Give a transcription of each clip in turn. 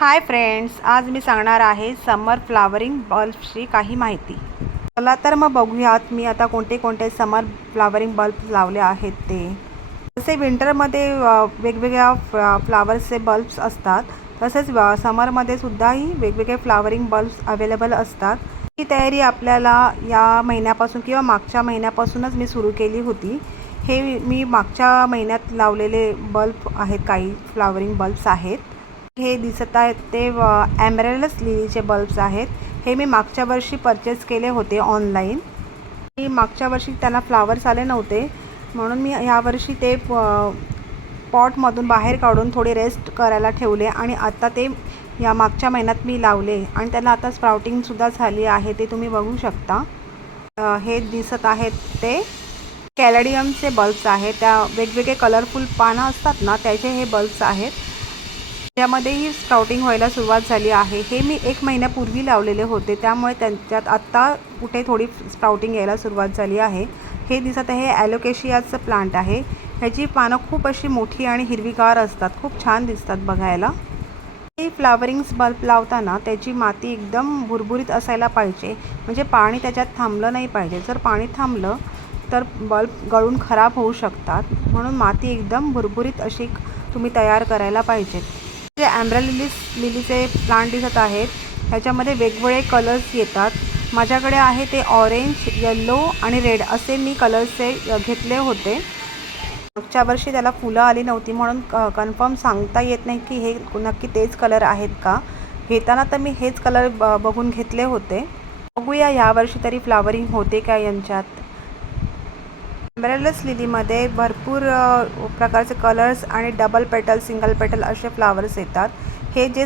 Hi friends, आज मी सांगणार आहे समर फ्लावरिंग बल्बची काही माहिती। चला तर मग बघूयात मी आता कोणते कोणते समर फ्लावरिंग बल्ब लावले आहेत ते। जसे विंटरमध्ये वेगवेगळ्या फ्लावर्सचे बल्ब्स असतात, तसेच समरमध्ये सुद्धाही वेगवेगळे फ्लावरिंग बल्ब्स अवेलेबल असतात। ही तयारी आपल्याला या महिन्यापासून किंवा मागच्या महिन्यापासूनच मी सुरू केली होती। हे मी मागच्या महिन्यात लावलेले बल्ब आहेत, काही फ्लावरिंग बल्ब्स आहेत। हे दिसत आहेत ते एमरेल्ड लिलीचे बल्ब्स आहेत। हे मी मागच्या वर्षी परचेस केले होते ऑनलाईन। मी मागच्या वर्षी त्यांना फ्लावर्स आले नव्हते, म्हणून मी यावर्षी ते पॉटमधून बाहेर काढून थोडे रेस्ट करायला ठेवले आणि आता ते या मागच्या महिन्यात मी लावले आणि त्याला आता स्प्राउटिंगसुद्धा झाली आहे, ते तुम्ही बघू शकता। हे दिसत आहेत ते कॅलेडियमचे बल्ब्स आहेत। त्या वेगवेगळे कलरफुल पानं असतात ना, त्याचे हे बल्ब्स आहेत। यामध्येही स्प्राउटिंग व्हायला सुरुवात झाली आहे। हे मी 1 महिन्यापूर्वी लावलेले होते, त्यामुळे त्यांच्यात आत्ता कुठे थोडी स्प्राउटिंग यायला सुरुवात झाली आहे। हे दिसत आहे ॲलोकेशियाचं प्लांट आहे। ह्याची पानं खूप अशी मोठी आणि हिरवीगार असतात, खूप छान दिसतात बघायला। हे फ्लावरिंग्स बल्ब लावताना त्याची माती एकदम भुरभुरीत असायला पाहिजे, म्हणजे पाणी त्याच्यात थांबलं नाही पाहिजे। जर पाणी थांबलं तर बल्ब गळून खराब होऊ शकतात, म्हणून माती एकदम भुरभुरीत अशी तुम्ही तयार करायला पाहिजेत। जे लिलीचे प्लांट दिसत आहेत, ह्याच्यामध्ये वेगवेगळे कलर्स येतात। माझ्याकडे आहे ते ऑरेंज, येल्लो आणि रेड असे मी कलर्सचे घेतले होते। मागच्या वर्षी त्याला फुलं आली नव्हती, म्हणून कन्फर्म सांगता येत नाही की हे नक्की तेच कलर आहेत का। घेताना तर मी हेच कलर बघून घेतले होते। बघूया यावर्षी तरी फ्लावरिंग होते का यांच्यात। एमरेल्ड लिलीमध्ये भरपूर प्रकारचे कलर्स आणि डबल पेटल, सिंगल पेटल असे फ्लावर्स येतात। हे जे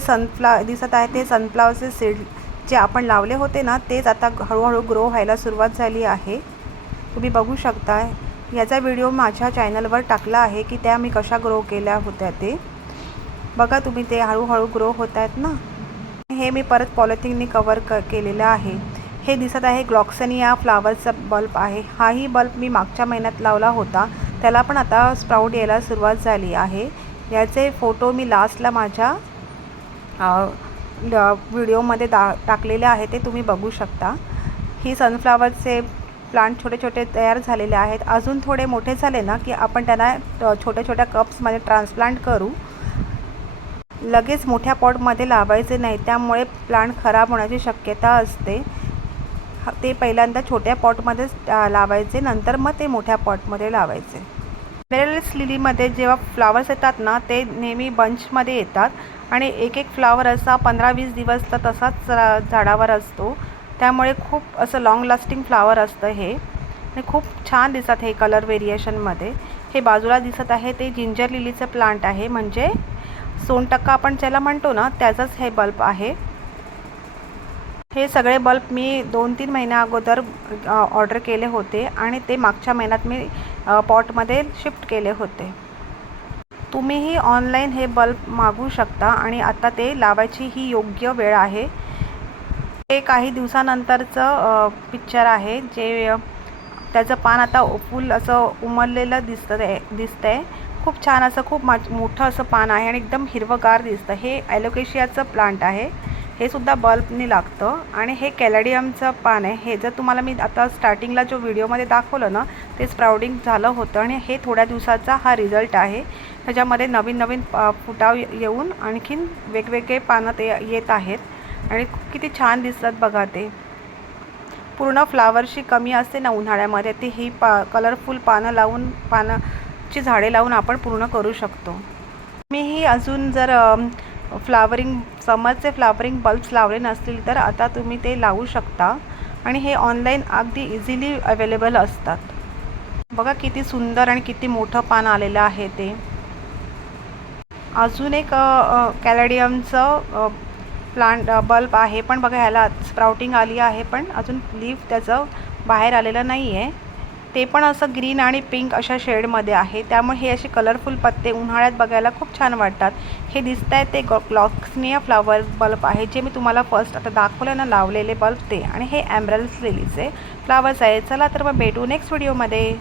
दिसत आहे ते सनफ्लावरचे सीड जे आपण लावले होते ना, तेच आता हळूहळू ग्रो व्हायला सुरुवात झाली आहे, तुम्ही बघू शकता। याचा व्हिडिओ माझ्या चॅनलवर टाकला आहे की त्या मी कशा ग्रो केल्या होत्या ते बघा तुम्ही। ते हळूहळू ग्रो होत आहेत ना। हे मी परत पॉलिथिनने कवर केलेलं आहे। हे दिसत आहे ग्लॉक्सेनिया फ्लावरचा बल्ब आहे। हाही बल्ब मी मागच्या महिन्यात लावला होता, त्याला पण आता स्प्राउट यायला सुरुवात झाली आहे। याचे फोटो मी लास्टला माझ्या व्हिडिओमध्ये टाकलेले आहे, ते तुम्ही बघू शकता। ही सनफ्लावरचे प्लांट छोटे छोटे तयार झालेले आहेत। अजून थोडे मोठे झाले ना की आपण त्यांना छोट्या छोट्या कप्समध्ये ट्रान्सप्लांट करू। लगेच मोठ्या पॉटमध्ये लावायचे नाही, त्यामुळे प्लांट खराब होण्याची शक्यता असते। ते पहिल्यांदा छोट्या पॉटमध्येच लावायचे, नंतर मग ते मोठ्या पॉटमध्ये लावायचे। एमरेल्ड लिलीमध्ये जेव्हा फ्लावर्स येतात ना, ते नेहमी बंचमध्ये येतात आणि एक एक फ्लावर असा 15-20 दिवस तर तसाच झाडावर असतो, त्यामुळे खूप असं लॉंग लास्टिंग फ्लावर असतं हे आणि खूप छान दिसतात हे कलर व्हेरिएशनमध्ये। हे बाजूला दिसत आहे ते जिंजर लिलीचं प्लांट आहे, म्हणजे सोनटक्का आपण ज्याला म्हणतो ना, त्याचंच हे बल्ब आहे। हे सगळे बल्ब मी 2-3 महिन्या अगोदर ऑर्डर केले होते आणि ते मागच्या महिन्यात मी पॉटमध्ये शिफ्ट केले होते। तुम्हीही ऑनलाईन हे बल्ब मागवू शकता आणि आता ते लावायची ही योग्य वेळ आहे। हे काही दिवसानंतरचं पिक्चर आहे, जे त्याचं पान आता फुल असं उमललेलं दिसतंय। खूप छान असं खूप मोठं असं पान आहे आणि एकदम हिरवंगार दिसतं। हे ॲलोकेशियाचं प्लांट आहे, हे सुद्धा बल्बनी लागतं आणि हे कॅलेडियमचं पान आहे। हे जर तुम्हाला मी आता स्टार्टिंगला जो व्हिडिओमध्ये दाखवलं ना, ते स्प्राउटिंग झालं होतं आणि हे थोड्या दिवसाचा हा रिझल्ट आहे। ह्याच्यामध्ये नवीन नवीन फुटाव येऊन आणखीन वेगवेगळे पानं ते येत आहेत आणि किती छान दिसतात बघा। ते पूर्ण फ्लावरशी कमी असते ना उन्हाळ्यामध्ये, ती ही कलरफुल पानाची झाडे लावून आपण पूर्ण करू शकतो। मीही अजून जर समरचे फ्लावरिंग बल्ब्स लावले नसतील तर आता तुम्ही ते लावू शकता आणि हे ऑनलाईन अगदी इझिली अवेलेबल असतात। बघा किती सुंदर आणि किती मोठं पान आलेलं आहे ते। अजून एक कॅलेडियमचं बल्ब आहे, पण बघा ह्याला स्प्राउटिंग आली आहे, पण अजून लीफ त्याचं बाहेर आलेलं नाही आहे। ते पण असं ग्रीन आणि पिंक अशा शेडमध्ये आहे, त्यामुळे हे असे कलरफुल पत्ते उन्हाळ्यात बघायला खूप छान वाटतात। हे दिसत आहे ते ग्लॉक्सेनिया फ्लावर बल्ब आहे, जे मी तुम्हाला फर्स्ट आता दाखवलं ना लावलेले बल्ब ते, आणि हे एमरेल्ड लिलीचे फ्लावर्स आहे। चला तर मग भेटू नेक्स्ट व्हिडिओमध्ये।